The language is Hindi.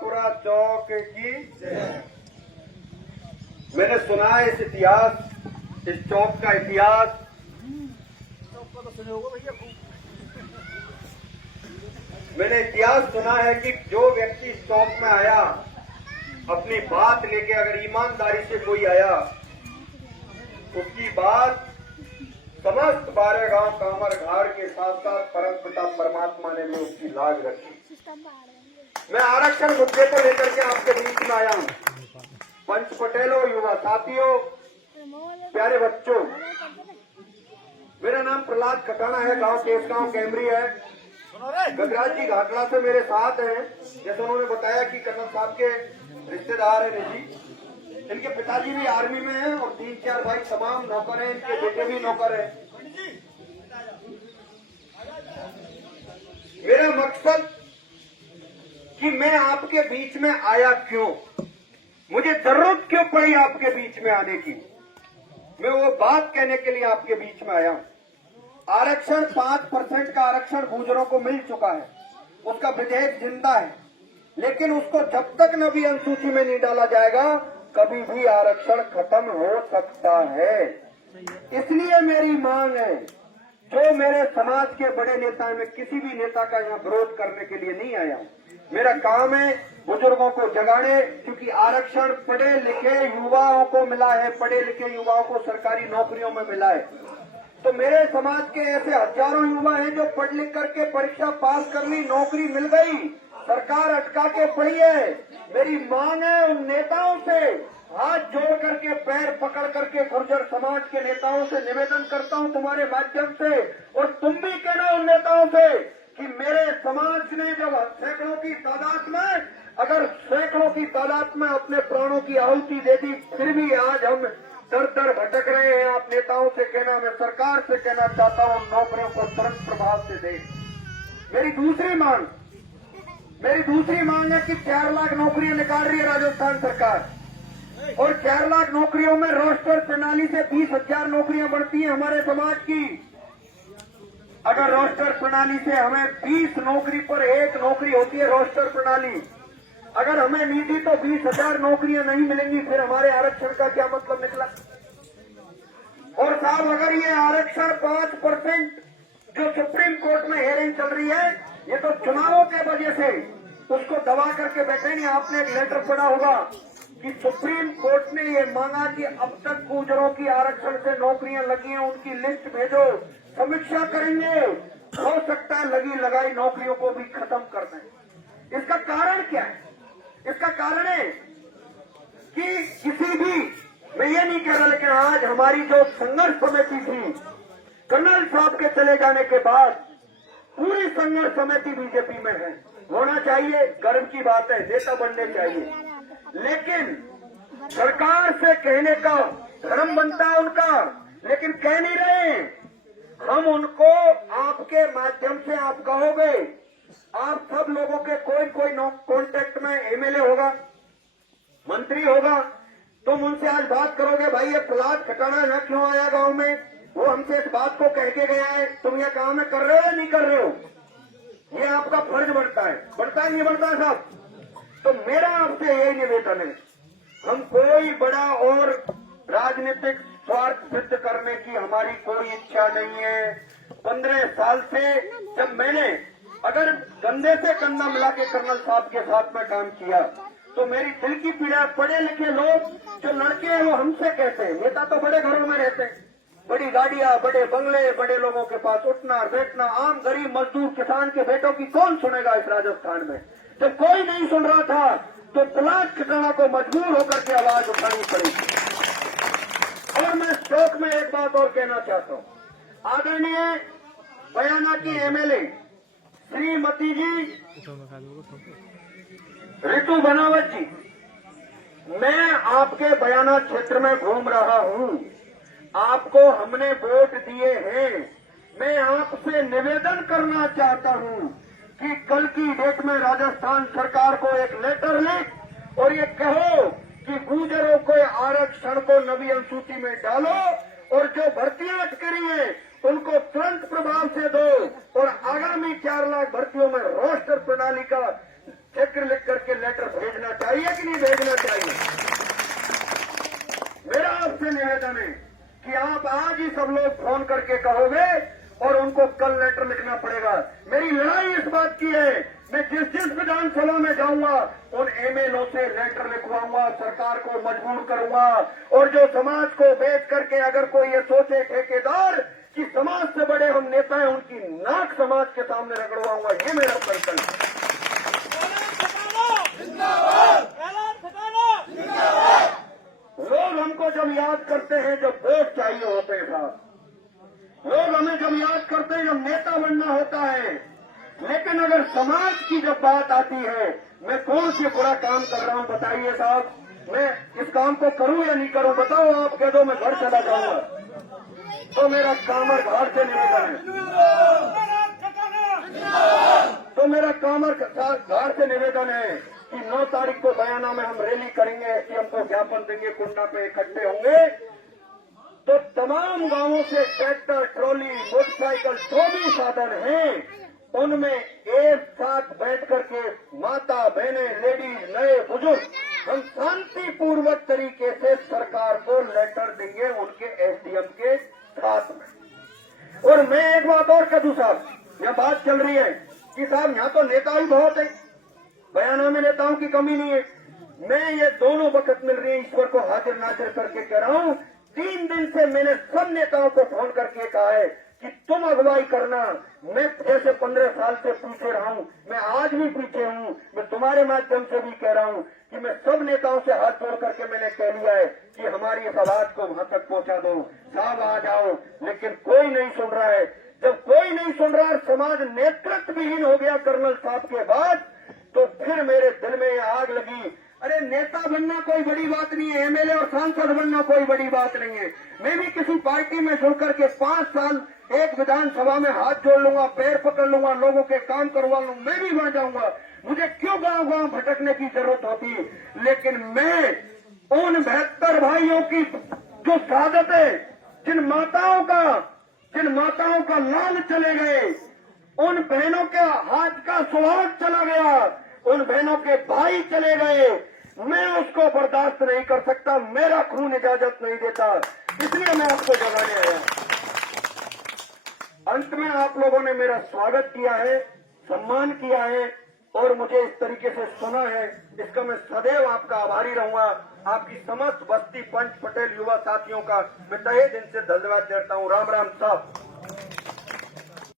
शाहपुरा चौक की मैंने सुना है इस चौक का इतिहास। मैंने इतिहास सुना है कि जो व्यक्ति इस चौक में आया अपनी बात लेके, अगर ईमानदारी से कोई आया, उसकी बात समस्त 12 गांव कामर घाड़ के साथ साथ परम पिता परमात्मा ने भी उसकी लाज रखी। मैं आरक्षण मुद्दे को लेकर के आपके बीच में आया हूं। पंच पटेलों, युवा साथियों, प्यारे बच्चों, मेरा नाम प्रहलाद खटाना है, गांव केसगांव कैमरी है। गजराज जी घाटला से मेरे साथ हैं। जैसे उन्होंने बताया कि कर्नल साहब के रिश्तेदार है निजी, इनके पिताजी भी आर्मी में हैं और 3-4 भाई तमाम नौकर हैं, इनके बेटे भी नौकर हैं। मेरा मकसद कि मैं आपके बीच में आया क्यों, मुझे जरूरत क्यों पड़ी आपके बीच में आने की, मैं वो बात कहने के लिए आपके बीच में आया हूं। आरक्षण 5% का आरक्षण गुर्जरों को मिल चुका है, उसका विधेयक जिंदा है, लेकिन उसको जब तक नवी अनुसूची में नहीं डाला जाएगा कभी भी आरक्षण खत्म हो सकता है। इसलिए मेरी मांग है, जो मेरे समाज के बड़े नेता हैं, मैं किसी भी नेता का यहाँ विरोध करने के लिए नहीं आया। मेरा काम है बुजुर्गों को जगाने, क्योंकि आरक्षण पढ़े लिखे युवाओं को मिला है, पढ़े लिखे युवाओं को सरकारी नौकरियों में मिला है। तो मेरे समाज के ऐसे हजारों युवा हैं जो पढ़ लिख करके परीक्षा पास कर ली, नौकरी मिल गई, सरकार अटका के पड़ी है। मेरी मांग है उन नेताओं से, हाथ जोड़ करके पैर पकड़ करके गुर्जर समाज के नेताओं से निवेदन करता हूं तुम्हारे माध्यम से, और तुम भी कहना उन नेताओं से कि मेरे समाज ने जब सैकड़ों की तादाद में, अगर सैकड़ों की तादाद में अपने प्राणों की आहुति दे दी, फिर भी आज हम दर दर भटक रहे हैं। आप नेताओं से कहना, मैं सरकार से कहना चाहता हूं, नौकरियों को तुरंत प्रभाव से दे। मेरी दूसरी मांग है कि 4 लाख नौकरियां निकाल रही है राजस्थान सरकार, और 4 लाख नौकरियों में रोस्टर प्रणाली से 20,000 नौकरियां बढ़ती हैं हमारे समाज की। अगर रोस्टर प्रणाली से हमें 20 नौकरी पर 1 नौकरी होती है रोस्टर प्रणाली, अगर हमें नहीं दी तो 20,000 नौकरियां नहीं मिलेंगी, फिर हमारे आरक्षण का क्या मतलब निकला। और साहब, अगर ये आरक्षण 5% जो सुप्रीम कोर्ट में हेयरिंग चल रही है, ये तो चुनावों के वजह से उसको दबा करके बैठे नहीं। आपने एक लेटर पढ़ा होगा कि सुप्रीम कोर्ट ने ये मांगा कि अब तक गुर्जरों की आरक्षण से नौकरियां लगी हैं, उनकी लिस्ट भेजो, समीक्षा करेंगे, हो सकता है लगी लगाई नौकरियों को भी खत्म कर दें। इसका कारण क्या है? इसका कारण है कि किसी भी, मैं ये नहीं कह रहा, लेकिन आज हमारी जो संघर्ष समिति थी, कर्नल साहब के चले जाने के बाद पूरी संघर्ष समिति बीजेपी में है। होना चाहिए, गर्व की बात है, नेता बनने चाहिए, लेकिन सरकार से कहने का धर्म बनता है उनका, लेकिन कह नहीं रहे। हम उनको आपके माध्यम से, आप कहोगे, आप सब लोगों के कोई कॉन्टेक्ट में एमएलए होगा, मंत्री होगा, तुम उनसे आज बात करोगे, भाई ये प्रहलाद खटाना न क्यों आया गांव में, वो हमसे इस बात को कह के गया है, तुम ये काम में कर रहे हो या नहीं कर रहे हो, ये आपका फर्ज बनता है नहीं बनता साहब। तो मेरा आपसे यही निवेदन है, हम कोई बड़ा और राजनीतिक स्वार्थ सिद्ध करने की हमारी कोई इच्छा नहीं है। 15 साल से जब मैंने अगर कंधे से कंधा मिला के कर्नल साहब के साथ में काम किया, तो मेरी दिल की पीड़ा, पढ़े लिखे लोग जो लड़के हैं वो हमसे कहते हैं, नेता तो बड़े घरों में रहते हैं, बड़ी गाड़ियां, बड़े बंगले, बड़े लोगों के पास उठना बैठना, आम गरीब मजदूर किसान के बेटों की कौन सुनेगा इस राजस्थान में। जब कोई नहीं सुन रहा था तो प्रहलाद खटाना को मजबूर होकर के आवाज उठानी पड़ी। और मैं शौक में एक बात और कहना चाहता हूं, आदरणीय बयाना की एमएलए श्रीमती जी ऋतु बनावत जी, मैं आपके बयाना क्षेत्र में घूम रहा हूं, आपको हमने वोट दिए हैं। मैं आपसे निवेदन करना चाहता हूं कि कल की डेट में राजस्थान सरकार को एक लेटर लिख और ये कहो कि गुर्जरों को आरक्षण को नवी अनुसूची में डालो, और जो भर्तियां अटक रही हैं उनको तुरंत प्रभाव से दो, और आगामी 4 लाख भर्तियों में रोस्टर प्रणाली का चेक लिख करके लेटर भेजना चाहिए कि नहीं भेजना चाहिए? मेरा आपसे निवेदन है कि आप आज ही सब लोग फोन करके कहोगे और उनको कल लेटर लिखना पड़ेगा। मेरी लड़ाई इस बात की है, मैं जिस जिस विधानसभा में जाऊंगा उन एमएलओ से लेटर लिखवाऊंगा, सरकार को मजबूर करूंगा। और जो समाज को बेच करके अगर कोई ये सोचे ठेकेदार कि समाज से बड़े हम नेता हैं, उनकी नाक समाज के सामने रगड़वाऊंगा। ये मेरा संकल्प है। लोग हमको जब याद करते हैं जब वोट चाहिए होते हैं साहब, लोग हमें जब याद करते हैं जब नेता बनना होता है, लेकिन अगर समाज की जब बात आती है, मैं कौन सी बुरा काम कर रहा हूं बताइए साहब? मैं इस काम को करूं या नहीं करूं? बताओ, आप कह दो मैं घर चला जाऊंगा तो मेरा कामर घर से निवेदन है, तो मेरा कामर घर से निवेदन है कि 9 तारीख को बयाना में हम रैली करेंगे, एसडीएम को ज्ञापन देंगे, कुंडा पे इकट्ठे होंगे तो तमाम गांवों से ट्रैक्टर, ट्रॉली, मोटरसाइकिल जो भी साधन हैं उनमें एक साथ बैठ करके माता, बहनें, लेडीज, नए बुजुर्ग हम शांतिपूर्वक तरीके से सरकार को लेटर देंगे उनके एसडीएम के साथ में। और मैं एक बात और कह दूं साहब, यह बात चल रही है कि साहब यहाँ तो नेता ही बहुत है, बयानों में नेताओं की कमी नहीं है। मैं ये दोनों वक्त मिल रही है, ईश्वर को हाजिर नाजिर करके कह रहा हूं, 3 दिन से मैंने सब नेताओं को फोन करके कहा है कि तुम अगुवाई करना। मैं जैसे 15 साल से पीछे रहा हूं, मैं आज भी पीछे हूं। मैं तुम्हारे माध्यम से भी कह रहा हूं कि मैं सब नेताओं से हाथ जोड़ करके मैंने कह लिया है कि हमारी इस आवाज को वहां तक पहुंचा दो, साहब आ जाओ, लेकिन कोई नहीं सुन रहा है। जब कोई नहीं सुन रहा है, समाज नेतृत्व विहीन हो गया कर्नल साहब के बाद, तो फिर मेरे दिल में ये आग लगी। अरे नेता बनना कोई बड़ी बात नहीं है, एमएलए और सांसद बनना कोई बड़ी बात नहीं है। मैं भी किसी पार्टी में जुड़ करके 5 साल एक विधानसभा में हाथ जोड़ लूंगा, पैर पकड़ लूंगा, लोगों के काम करवा लूंगा, मैं भी वहां जाऊंगा। मुझे क्यों गांव गांव भटकने की जरूरत होती? लेकिन मैं उन 72 भाइयों की जो शहादत है, जिन माताओं का लाल चले गए, उन बहनों के हाथ का सुहाग चला गया, उन बहनों के भाई चले गए, मैं उसको बर्दाश्त नहीं कर सकता। मेरा खून इजाजत नहीं देता, इसलिए मैं आपको जगाने आया। अंत में आप लोगों ने मेरा स्वागत किया है, सम्मान किया है और मुझे इस तरीके से सुना है, इसका मैं सदैव आपका आभारी रहूंगा। आपकी समस्त बस्ती पंच पटेल युवा साथियों का मैं तहे दिन से धन्यवाद देता हूं। राम राम साहब।